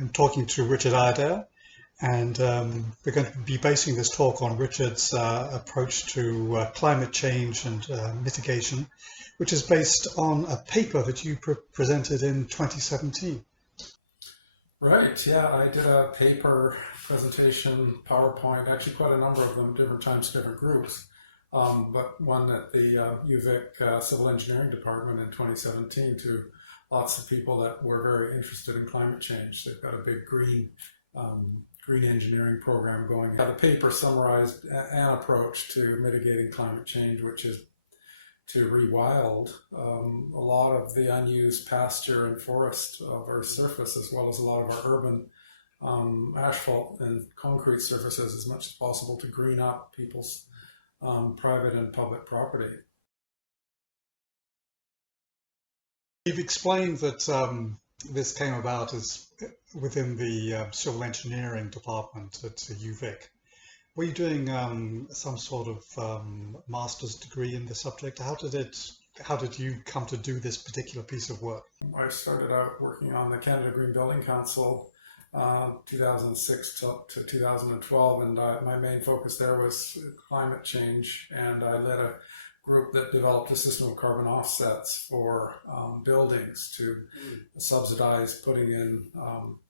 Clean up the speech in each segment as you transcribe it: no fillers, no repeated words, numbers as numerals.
I'm talking to Richard Iredale, and we're going to be basing this talk on Richard's approach to climate change and mitigation, which is based on a paper that you presented in 2017. Right, yeah, I did a paper presentation, PowerPoint, actually quite a number of them, different times, different groups, but one at the UVic Civil Engineering Department in 2017 to lots of people that were very interested in climate change. They've got a big green engineering program going. The paper summarized an approach to mitigating climate change, which is to rewild a lot of the unused pasture and forest of our surface, as well as a lot of our urban asphalt and concrete surfaces, as much as possible to green up people's private and public property. You've explained that this came about as within the civil engineering department at UVic. Were you doing some sort of master's degree in the subject? How did you come to do this particular piece of work? I started out working on the Canada Green Building Council 2006 to 2012, and my main focus there was climate change, and I led a group that developed a system of carbon offsets for buildings to subsidize putting in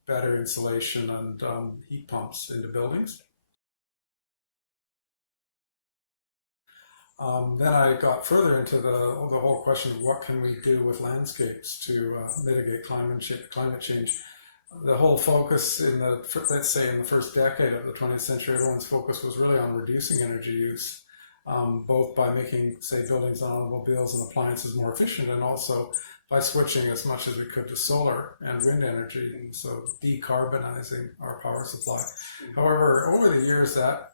better insulation and heat pumps into buildings. Then I got further into the whole question of what can we do with landscapes to mitigate climate change. The whole focus in the, let's say, in the first decade of the 20th century, everyone's focus was really on reducing energy use, both by making, say, buildings and automobiles and appliances more efficient, and also by switching as much as we could to solar and wind energy, and so decarbonizing our power supply. However, over the years, that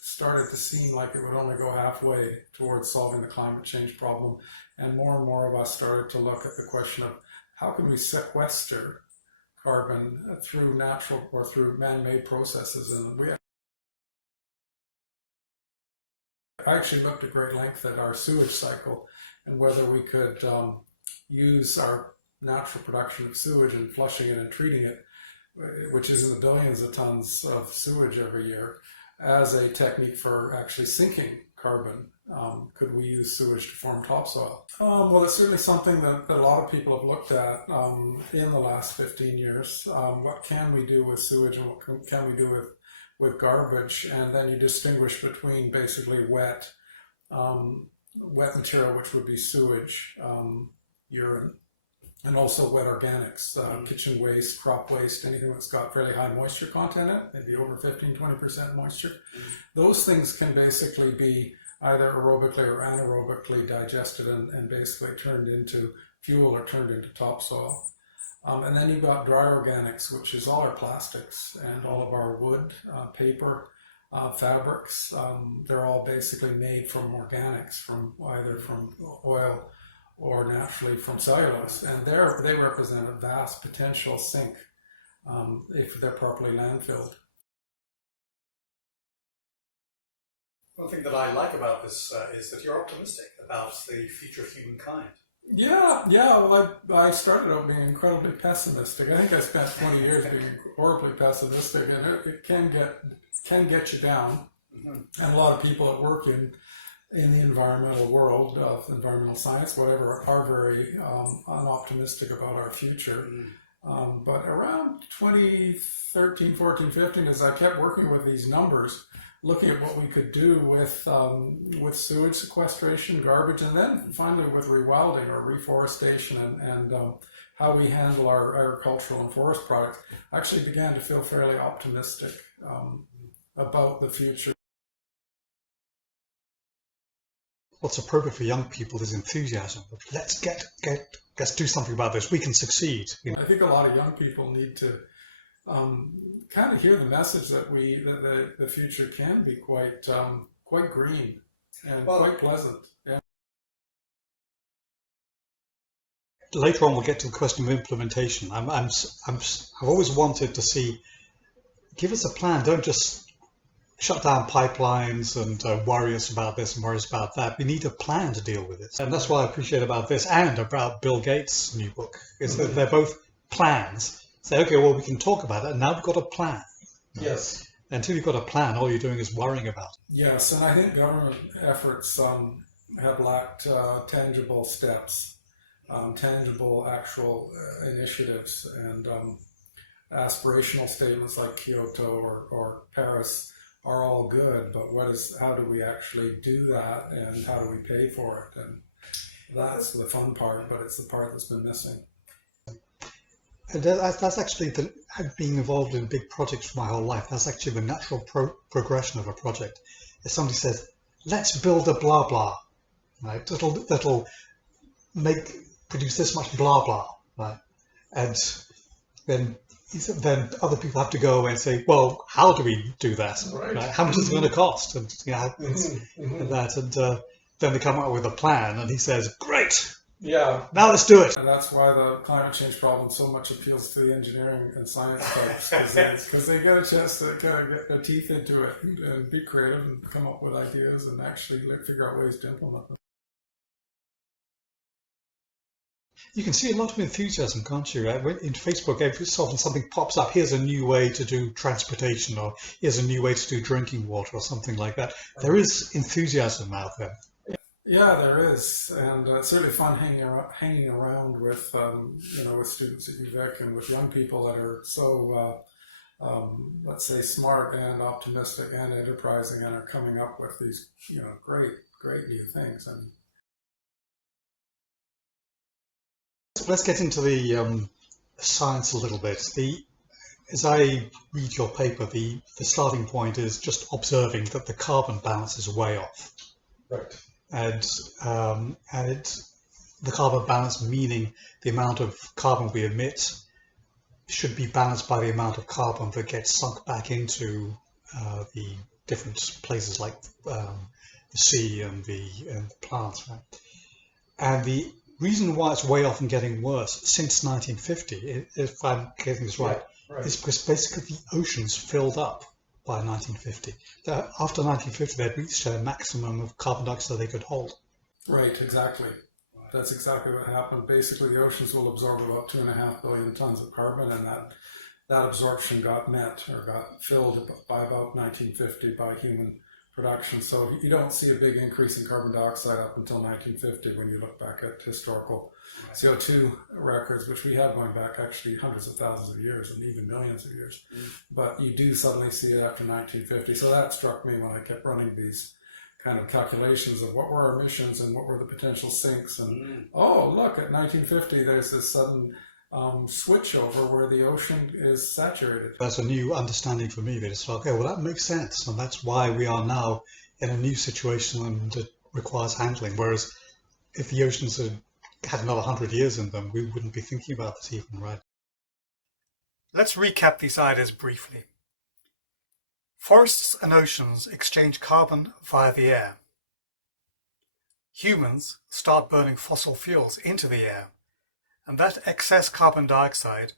started to seem like it would only go halfway towards solving the climate change problem, and more of us started to look at the question of how can we sequester carbon through natural or through man-made processes. And I actually looked at great length at our sewage cycle and whether we could use our natural production of sewage and flushing it and treating it, which is in the billions of tons of sewage every year, as a technique for actually sinking carbon. Could we use sewage to form topsoil? Well, it's certainly something that a lot of people have looked at in the last 15 years. What can we do with sewage and what can we do with garbage? And then you distinguish between basically wet material, which would be sewage, urine, and also wet organics, kitchen waste, crop waste, anything that's got fairly high moisture content in it, maybe over 15-20% moisture. Those things can basically be either aerobically or anaerobically digested and basically turned into fuel or turned into topsoil. And then you've got dry organics, which is all our plastics and all of our wood, paper, fabrics. They're all basically made from organics, either from oil or naturally from cellulose, and they represent a vast potential sink if they're properly landfilled. One thing that I like about this is that you're optimistic about the future of humankind. Yeah. Well, I started out being incredibly pessimistic. I think I spent 20 years being horribly pessimistic, and it can get you down. Mm-hmm. And a lot of people that work in the environmental world, of environmental science, whatever, are very unoptimistic about our future. Mm. But around 2013, 14, 15, as I kept working with these numbers, looking at what we could do with sewage sequestration, garbage, and then finally with rewilding or reforestation and how we handle our agricultural and forest products, I actually began to feel fairly optimistic about the future. What's appropriate for young people is enthusiasm. Let's do something about this. We can succeed. I think a lot of young people need to kind of hear the message that the future can be quite green and quite pleasant. Yeah. Later on, we'll get to the question of implementation. I've always wanted to see. Give us a plan. Don't just shut down pipelines and worry us about this and worry us about that. We need a plan to deal with it. And that's what I appreciate about this and about Bill Gates' new book, is that they're both plans say, okay, well, we can talk about it. And now we've got a plan. Yes. Until you've got a plan, all you're doing is worrying about it. Yes, and I think government efforts have lacked tangible steps, tangible actual initiatives, and aspirational statements like Kyoto or Paris are all good, but how do we actually do that, and how do we pay for it? And that's the fun part, but it's the part that's been missing. And that's actually being involved in big projects for my whole life. That's actually the natural progression of a project. If somebody says, let's build a blah blah, right? That'll produce this much blah blah, right? And then other people have to go away and say, well, how do we do that? Right. Right? How much is it going to cost? And then they come up with a plan, and he says, great. Yeah. Now let's do it. And that's why the climate change problem so much appeals to the engineering and science types, because they get a chance to kind of get their teeth into it and be creative and come up with ideas and actually figure out ways to implement them. You can see a lot of enthusiasm, can't you? In Facebook, every so often something pops up. Here's a new way to do transportation, or here's a new way to do drinking water, or something like that. There is enthusiasm out there. Yeah, there is, and it's really fun hanging around with with students at UVic and with young people that are so let's say smart and optimistic and enterprising and are coming up with these great new things. And let's get into the science a little bit. As I read your paper, the starting point is just observing that the carbon balance is way off. Right. And the carbon balance, meaning the amount of carbon we emit, should be balanced by the amount of carbon that gets sunk back into the different places like the sea and the plants. Right? And the reason why it's way off and getting worse since 1950, if I'm getting this right, is because basically the oceans filled up by 1950. After 1950, they'd reached a maximum of carbon dioxide they could hold. Right, exactly. That's exactly what happened. Basically, the oceans will absorb about 2.5 billion tons of carbon, and that absorption got met or got filled by about 1950 by human production. So you don't see a big increase in carbon dioxide up until 1950 when you look back at historical CO2 records, which we have going back actually hundreds of thousands of years and even millions of years. But you do suddenly see it after 1950. So that struck me when I kept running these kind of calculations of what were our emissions and what were the potential sinks. And oh, look, at 1950 there's this sudden switch over where the ocean is saturated. That's a new understanding for me. That it's like, okay, well, that makes sense, and that's why we are now in a new situation and it requires handling. Whereas if the oceans had another 100 years in them, we wouldn't be thinking about this even, right? Let's recap these ideas briefly. Forests and oceans exchange carbon via the air. Humans start burning fossil fuels into the air, and that excess carbon dioxide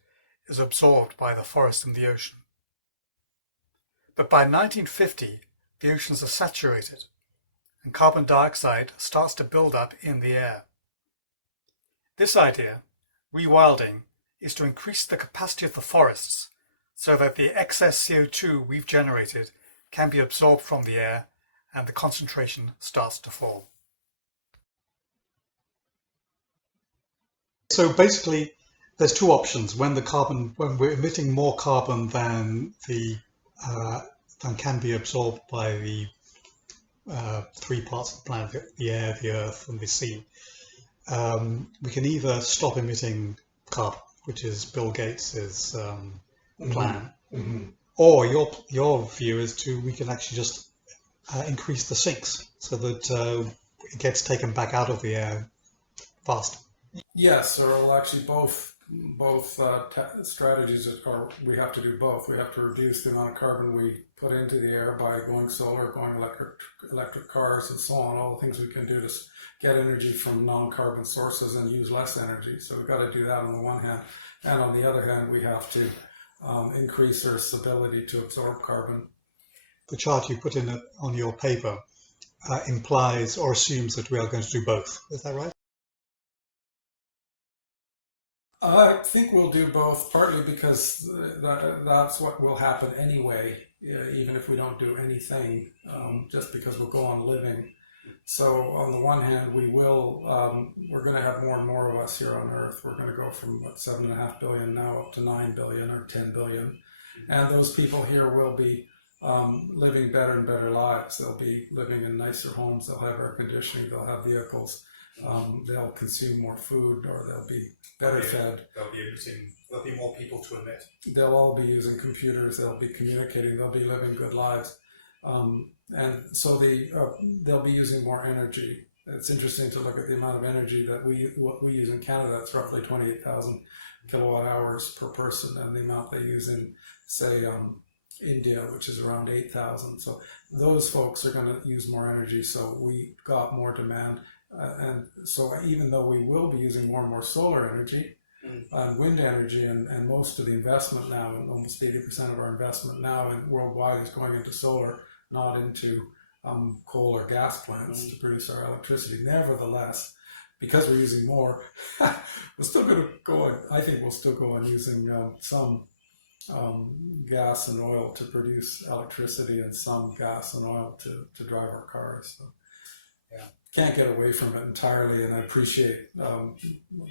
is absorbed by the forest and the ocean. But by 1950, the oceans are saturated, and carbon dioxide starts to build up in the air. This idea, rewilding, is to increase the capacity of the forests so that the excess CO2 we've generated can be absorbed from the air and the concentration starts to fall. So basically, there's two options. When we're emitting more carbon than can be absorbed by the three parts of the planet: the air, the earth, and the sea. We can either stop emitting carbon, which is Bill Gates's plan, or your view is we can actually just increase the sinks so that it gets taken back out of the air faster. Yes, or well, actually both strategies we have to do both. We have to reduce the amount of carbon we put into the air by going solar, going electric cars, and so on. All the things we can do to get energy from non-carbon sources and use less energy. So we've got to do that on the one hand, and on the other hand, we have to increase Earth's ability to absorb carbon. The chart you put in on your paper implies or assumes that we are going to do both. Is that right? I think we'll do both, partly because that's what will happen anyway, even if we don't do anything, just because we'll go on living. So on the one hand, we're going to have more and more of us here on Earth. We're going to go from, what, 7.5 billion now up to 9 billion or 10 billion. And those people here will be living better and better lives. They'll be living in nicer homes, they'll have air conditioning, they'll have vehicles, they'll consume more food, or they'll be better fed. There'll be more people to admit. They'll all be using computers, they'll be communicating, they'll be living good lives. And so they'll be using more energy. It's interesting to look at the amount of energy that what we use in Canada. It's roughly 28,000 kilowatt hours per person, and the amount they use in, say, India, which is around 8,000. So those folks are going to use more energy, so we got more demand. And so even though we will be using more and more solar energy and wind energy, and most of the investment now, and almost 80% of our investment now in worldwide is going into solar, not into coal or gas plants to produce our electricity. Nevertheless, because we're using more, we're still going to go on, I think we'll still go on using some gas and oil to produce electricity, and some gas and oil to drive our cars. So, yeah, can't get away from it entirely, and I appreciate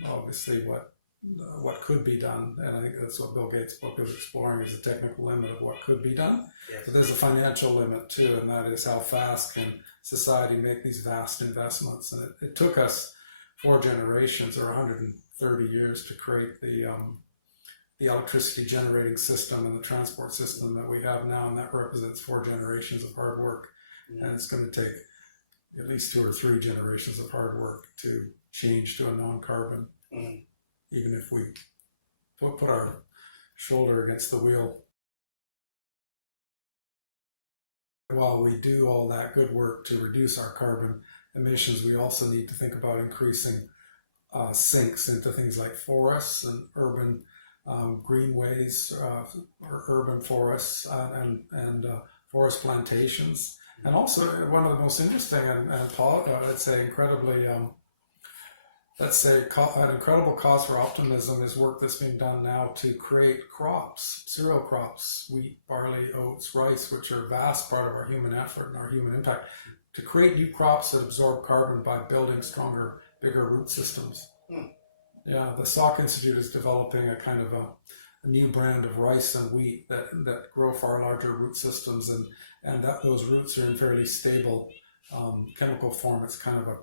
obviously what could be done, and I think that's what Bill Gates' book is exploring, is the technical limit of what could be done. Yes. But there's a financial limit too, and that is how fast can society make these vast investments. And it took us 4 generations or 130 years to create the electricity generating system and the transport system that we have now, and that represents 4 generations of hard work. And it's going to take at least 2 or 3 generations of hard work to change to a non-carbon. Even if we put our shoulder against the wheel. While we do all that good work to reduce our carbon emissions, we also need to think about increasing sinks into things like forests and urban greenways, or urban forests, and forest plantations. And also, one of the most interesting and let's say incredibly an incredible cause for optimism is work that's being done now to create crops, cereal crops, wheat, barley, oats, rice, which are a vast part of our human effort and our human impact, to create new crops that absorb carbon by building stronger, bigger root systems. Yeah, the Salk Institute is developing a kind of a new brand of rice and wheat that grow far larger root systems, and that those roots are in fairly stable chemical form. It's kind of a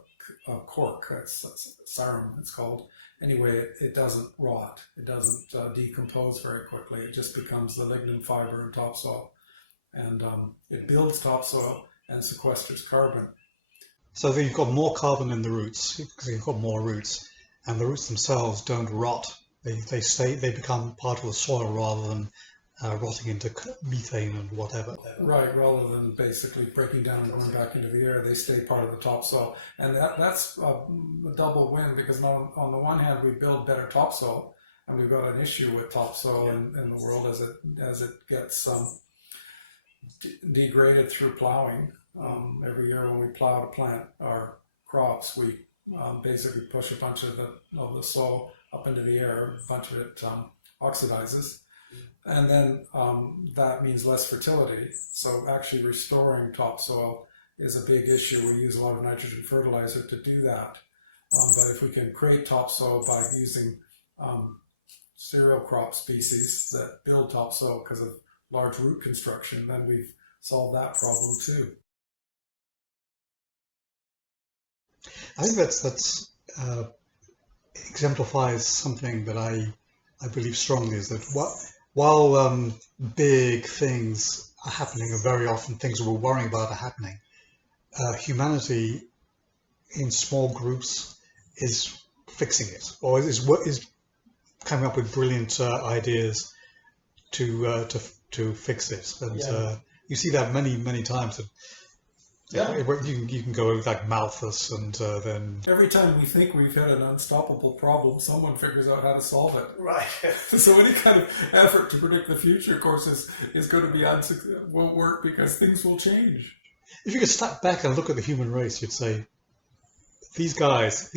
cork, it's serum it's called. Anyway, it doesn't rot, it doesn't decompose very quickly, it just becomes the lignin fiber in topsoil, and it builds topsoil and sequesters carbon. So then you've got more carbon in the roots because you've got more roots, and the roots themselves don't rot. They become part of the soil rather than rotting into methane and whatever. Right, rather than basically breaking down and going back into the air, they stay part of the topsoil. And that's a double win, because on the one hand we build better topsoil, and we've got an issue with topsoil in the world as it gets degraded through plowing. Every year when we plow to plant our crops, we basically push a bunch of the soil up into the air, a bunch of it oxidizes. And then that means less fertility. So actually restoring topsoil is a big issue. We use a lot of nitrogen fertilizer to do that. But if we can create topsoil by using cereal crop species that build topsoil because of large root construction, then we've solved that problem too. I think that's exemplifies something that I believe strongly, is that while big things are happening, and very often things we're worrying about are happening, humanity in small groups is fixing it, or is coming up with brilliant ideas to fix it. And you see that many times. You can go like Malthus, and then every time we think we've hit an unstoppable problem, someone figures out how to solve it. Right. So any kind of effort to predict the future, of course, is going to be won't work, because things will change. If you could step back and look at the human race, you'd say these guys,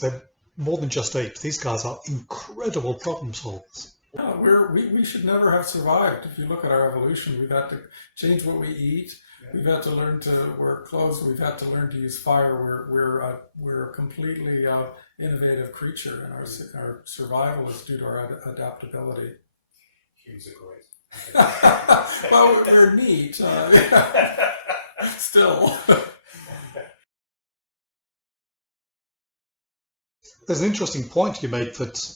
they're more than just apes. These guys are incredible problem solvers. Yeah, we should never have survived. If you look at our evolution, we've had to change what we eat. Yeah. We've had to learn to wear clothes. We've had to learn to use fire. We're a completely innovative creature, and our survival is due to our adaptability. Humans are great. Well, we're neat. Still. There's an interesting point you make that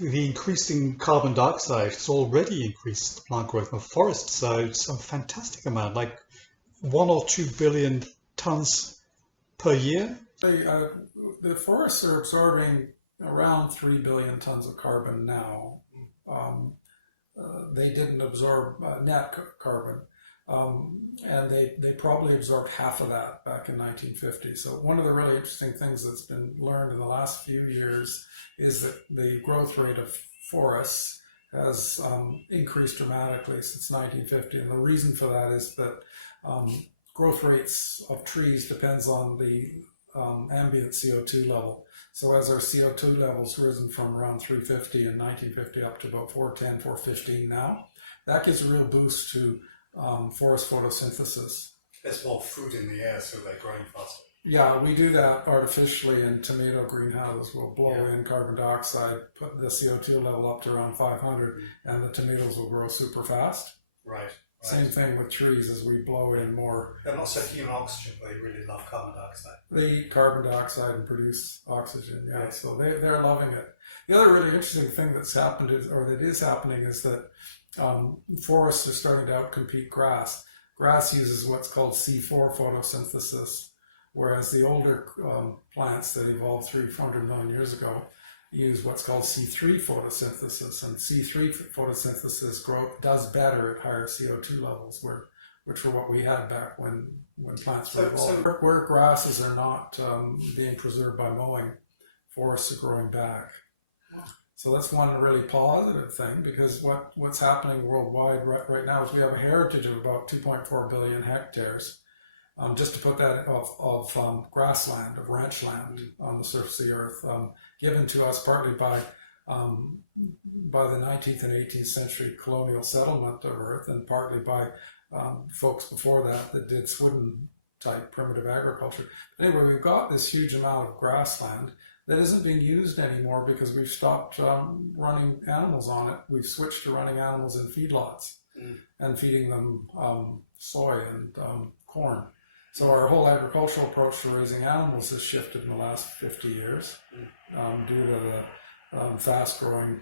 the increasing carbon dioxide has already increased the plant growth of forests, so it's a fantastic amount, like 1 or 2 billion tons per year. The forests are absorbing around 3 billion tons of carbon now. They didn't absorb net carbon, and they probably absorbed half of that back in 1950. So one of the really interesting things that's been learned in the last few years is that the growth rate of forests has increased dramatically since 1950. And the reason for that is that growth rates of trees depends on the ambient CO2 level. So as our CO2 levels risen from around 350 in 1950 up to about 410, 415 now, that gives a real boost to forest photosynthesis. There's more fruit in the air, so they're growing faster. Yeah, we do that artificially in tomato greenhouses. We'll blow in carbon dioxide, put the CO2 level up to around 500, and the tomatoes will grow super fast. Right. Same thing with trees as we blow in more. They're not so keen on oxygen, but they really love carbon dioxide. They eat carbon dioxide and produce oxygen, yeah, so they're loving it. The other really interesting thing that's happened that is happening is that forests are starting to outcompete grass. Grass uses what's called C4 photosynthesis, whereas the older plants that evolved 300 million years ago use what's called C3 photosynthesis, and C3 photosynthesis does better at higher CO2 levels, which were what we had back when plants were evolved. Where grasses are not being preserved by mowing, forests are growing back. So that's one really positive thing, because what's happening worldwide right now is we have a heritage of about 2.4 billion hectares, just to put that of grassland, of ranch land on the surface of the earth, given to us partly by the 19th and 18th century colonial settlement of earth, and partly by folks before that did Swidden type primitive agriculture. But anyway, we've got this huge amount of grassland that isn't being used anymore because we've stopped running animals on it. We've switched to running animals in feedlots and feeding them soy and corn. So our whole agricultural approach to raising animals has shifted in the last 50 years due to the fast-growing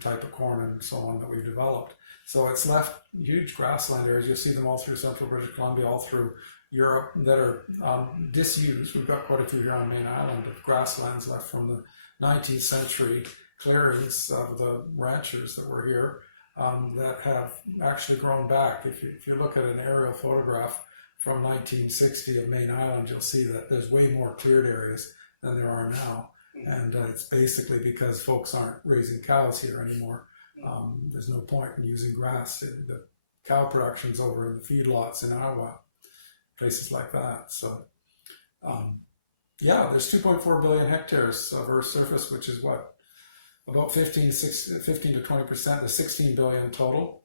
type of corn and so on that we've developed. So it's left huge grassland areas. You'll see them all through central British Columbia, all through Europe, that are disused. We've got quite a few here on Main Island of grasslands left from the 19th century clearings of the ranchers that were here that have actually grown back. If you look at an aerial photograph from 1960 of Main Island, you'll see that there's way more cleared areas than there are now. And it's basically because folks aren't raising cows here anymore. There's no point in using grass. The cow production's over in the feedlots in Iowa, places like that. So, there's 2.4 billion hectares of Earth's surface, which is what? About 15 to 20%, the 16 billion total.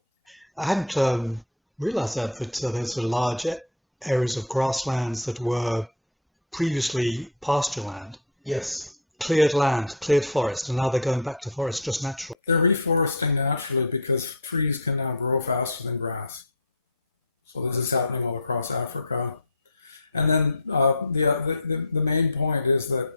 I hadn't realized that there's a large areas of grasslands that were previously pasture land. Yes. Cleared land, cleared forest, and now they're going back to forest just naturally. They're reforesting naturally because trees can now grow faster than grass. So this is happening all across Africa. And then the main point is that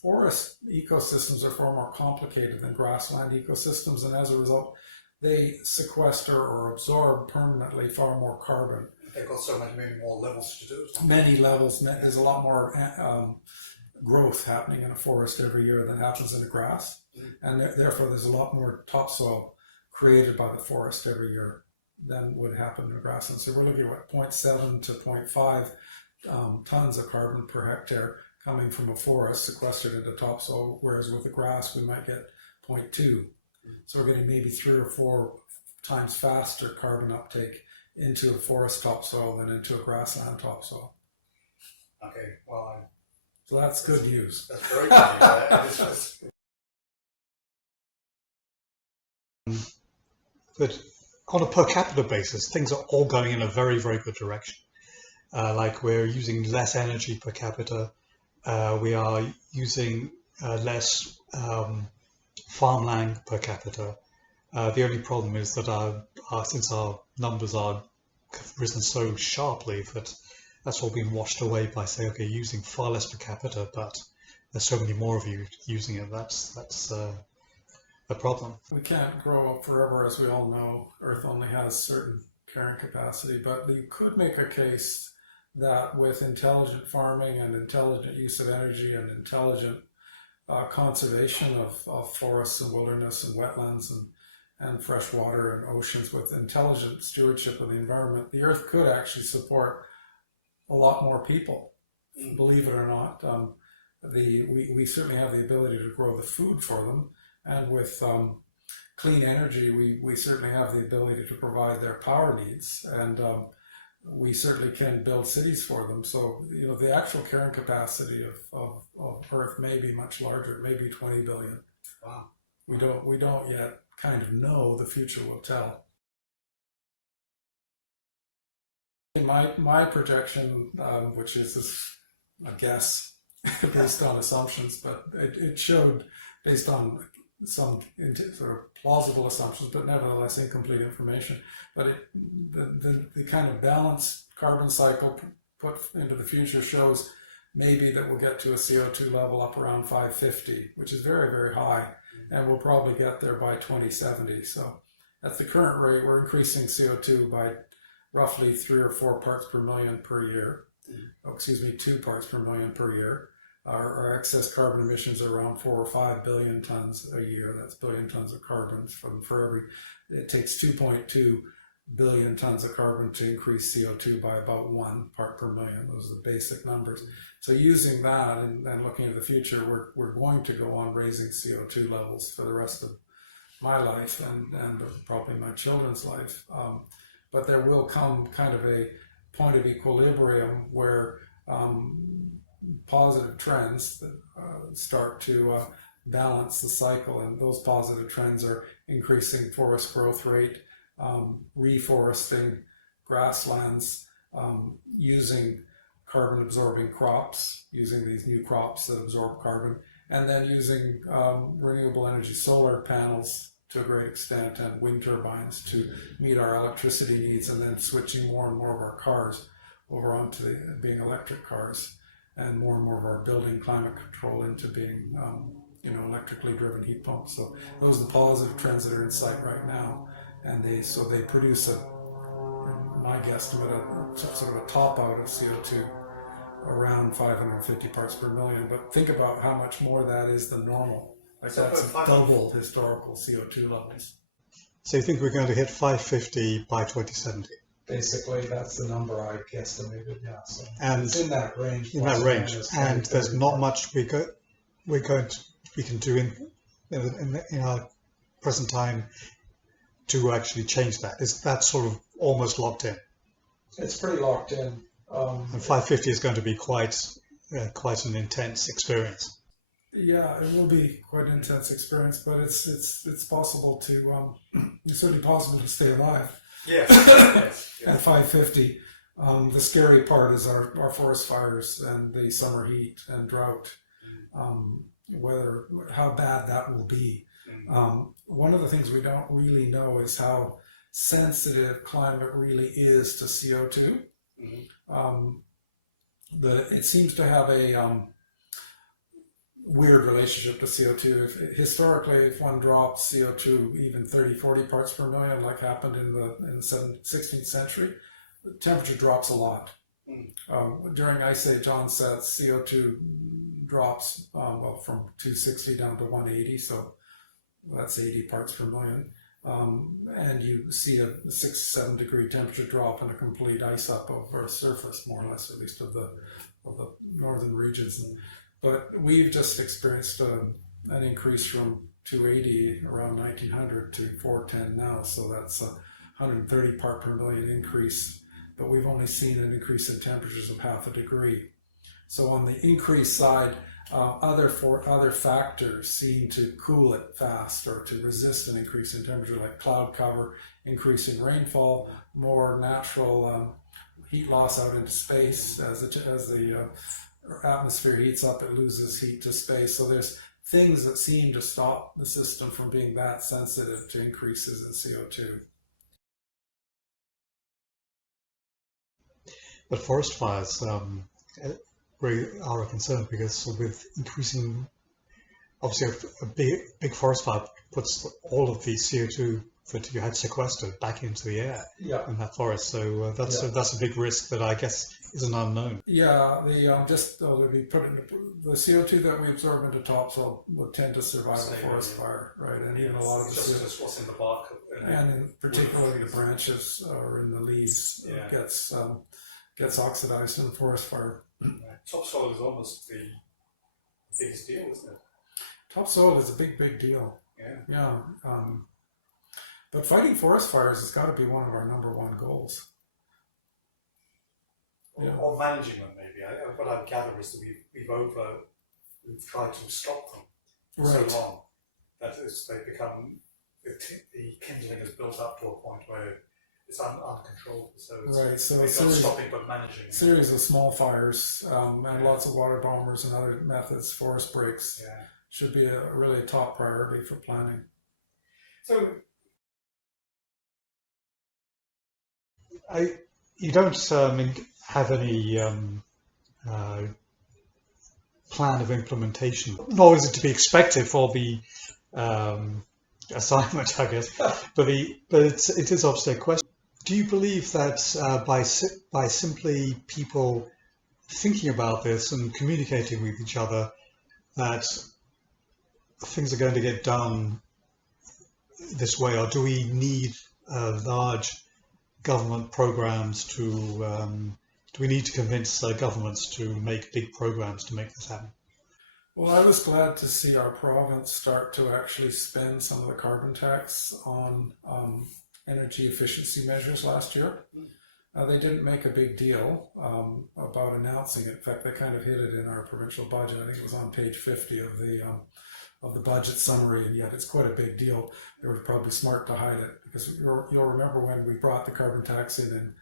forest ecosystems are far more complicated than grassland ecosystems, and as a result, they sequester or absorb permanently far more carbon. They've got so many more levels to do it. Many levels. There's a lot more growth happening in a forest every year than happens in a grass. And therefore there's a lot more topsoil created by the forest every year than would happen in a grassland. So we're looking at 0.7 to 0.5 tons of carbon per hectare coming from a forest sequestered into topsoil, whereas with the grass we might get 0.2. So we're getting maybe 3 or 4 times faster carbon uptake into a forest topsoil than into a grassland topsoil. Okay, well, So that's good news. That's very good news. It's just, But on a per capita basis, things are all going in a very, very good direction. Like we're using less energy per capita. We are using less farmland per capita. The only problem is that since our numbers have risen so sharply that's all been washed away by saying, okay, using far less per capita, but there's so many more of you using it. That's the problem. We can't grow up forever, as we all know. Earth only has certain carrying capacity, but you could make a case that with intelligent farming and intelligent use of energy and intelligent conservation of forests and wilderness and wetlands and fresh water and oceans, with intelligent stewardship of the environment, the Earth could actually support a lot more people, believe it or not. We certainly have the ability to grow the food for them, and with clean energy, we certainly have the ability to provide their power needs, and we certainly can build cities for them. So, the actual carrying capacity of Earth may be much larger. It may be 20 billion. wow. We don't yet kind of know. The future will tell. In my projection, which is a guess based on assumptions, but it showed based on some sort of plausible assumptions, but nevertheless incomplete information. But the kind of balanced carbon cycle put into the future shows maybe that we'll get to a CO2 level up around 550, which is very, very high, and we'll probably get there by 2070. So at the current rate, we're increasing CO2 by roughly 3 or 4 parts per million per year. 2 parts per million per year. Our excess carbon emissions are around 4 or 5 billion tons a year. That's billion tons of carbon for every. It takes 2.2 billion tons of carbon to increase CO2 by about 1 part per million. Those are the basic numbers. So using that and looking at the future, we're going to go on raising CO2 levels for the rest of my life and probably my children's life. But there will come kind of a point of equilibrium where positive trends that start to balance the cycle, and those positive trends are increasing forest growth rate, reforesting grasslands, using carbon absorbing crops, using these new crops that absorb carbon, and then using renewable energy solar panels to a great extent and wind turbines to meet our electricity needs, and then switching more and more of our cars over onto being electric cars, and more of our building climate control into being electrically driven heat pumps. So those are the positive trends that are in sight right now, and they produce my guesstimate, sort of a top out of CO2 around 550 parts per million. But think about how much more that is than normal. Like that's double historical CO2 levels. So you think we're going to hit 550 by 2070? Basically, that's the number I guesstimated. Yeah, so And it's in that range. in plus that or range, minus and 20, there's 30. not much we can do in our present time to actually change that. Is that sort of almost locked in? It's pretty locked in. And 550 is going to be quite an intense experience. Yeah, it will be quite an intense experience, but it's possible to it's certainly possible to stay alive. Yes. Yes. At 550. The scary part is our forest fires and the summer heat and drought. How bad that will be. One of the things we don't really know is how sensitive climate really is to CO2. It seems to have a weird relationship to CO2. Historically, if one drops CO2 even 30, 40 parts per million, like happened in the 16th century, the temperature drops a lot. During Ice Age onset, CO2 drops from 260 down to 180, so that's 80 parts per million. And you see a 6-7 degree temperature drop and a complete ice up of Earth's surface, more or less, at least of the northern regions. But we've just experienced an increase from 280 around 1900 to 410 now, so that's a 130 part per million increase. But we've only seen an increase in temperatures of 0.5 degree. So on the increase side, other factors seem to cool it fast or to resist an increase in temperature, like cloud cover, increase in rainfall, more natural heat loss out into space. As the atmosphere heats up, it loses heat to space. So there's things that seem to stop the system from being that sensitive to increases in CO2. But forest fires really are a concern because with increasing, obviously a big forest fire puts all of the CO2 that you had sequestered back into the air in that forest. So that's a big risk that I guess is an unknown. Yeah, the the CO2 that we absorb into topsoil would tend to survive a forest fire, right? And even a lot of the just what's in the bark, and in particularly the branches or in the leaves gets oxidized in the forest fire. Topsoil is almost the biggest deal, isn't it? Topsoil is a big deal. Yeah. But fighting forest fires has got to be one of our #1 goals. Or managing them, maybe. What I gather is that we've tried to stop them for so long that they've become, the kindling has built up to a point where it's uncontrollable. So it's not stopping but managing. A series of small fires and lots of water bombers and other methods, forest breaks, should be really a top priority for planning. So you don't have any plan of implementation, nor is it to be expected for the assignment, I guess. But it is obviously a question. Do you believe that by simply people thinking about this and communicating with each other, that things are going to get done this way, or do we need large government programs do we need to convince governments to make big programs to make this happen? Well, I was glad to see our province start to actually spend some of the carbon tax on energy efficiency measures last year. They didn't make a big deal about announcing it. In fact, they kind of hid it in our provincial budget. I think it was on page 50 of the budget summary, and yet it's quite a big deal. They were probably smart to hide it, because you'll remember when we brought the carbon tax in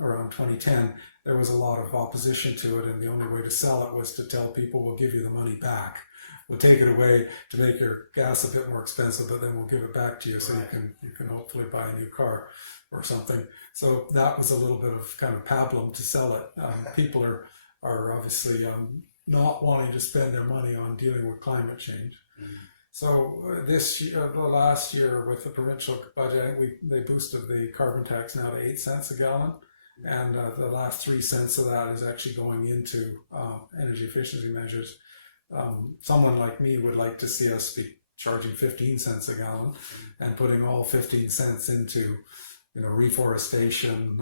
around 2010, there was a lot of opposition to it, and the only way to sell it was to tell people, we'll give you the money back. We'll take it away to make your gas a bit more expensive, but then we'll give it back to you so you can hopefully buy a new car or something. So that was a little bit of kind of pablum to sell it. People are obviously not wanting to spend their money on dealing with climate change. So this year, the last year with the provincial budget, they boosted the carbon tax now to 8 cents a gallon, and the last 3 cents of that is actually going into energy efficiency measures. Someone like me would like to see us be charging 15 cents a gallon and putting all 15 cents into, reforestation,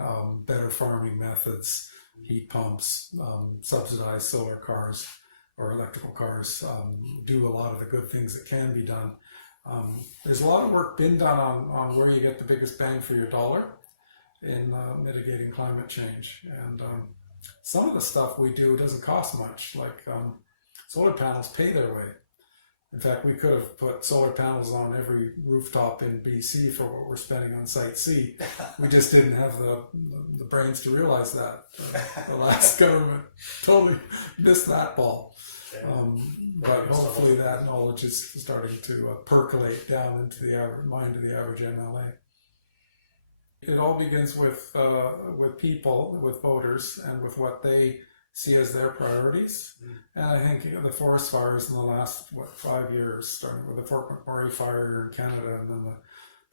better farming methods, heat pumps, subsidized solar cars or electrical cars, do a lot of the good things that can be done. There's a lot of work been done on where you get the biggest bang for your dollar in mitigating climate change. And some of the stuff we do doesn't cost much, like solar panels pay their way. In fact, we could have put solar panels on every rooftop in BC for what we're spending on Site C. We just didn't have the brains to realize that. The last government totally missed that ball. But hopefully that knowledge is starting to percolate down into the mind of the average MLA. It all begins with people, with voters, and with what they see as their priorities. And I think the forest fires in the last 5 years, starting with the Fort McMurray fire in Canada, and then the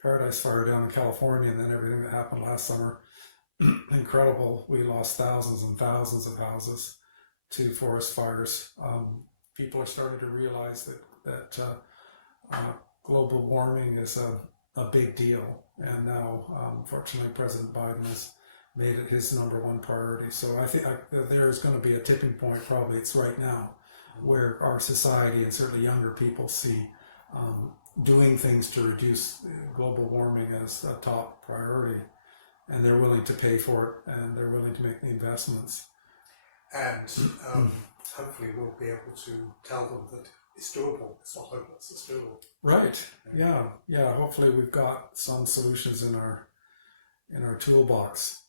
Paradise fire down in California, and then everything that happened last summer, incredible. We lost thousands and thousands of houses to forest fires. People are starting to realize that global warming is a big deal, and now unfortunately President Biden has made it his #1 priority. So I think there's going to be a tipping point, probably it's right now, where our society and certainly younger people see doing things to reduce global warming as a top priority, and they're willing to pay for it, and they're willing to make the investments. and hopefully we'll be able to tell them that it's doable. It's not hopeless. It's doable. Right. Yeah. Yeah. Hopefully we've got some solutions in our toolbox.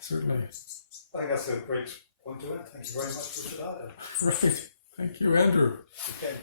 Certainly. I think that's a great point to end. Thank you very much for that. Right. Thank you, Andrew. Okay.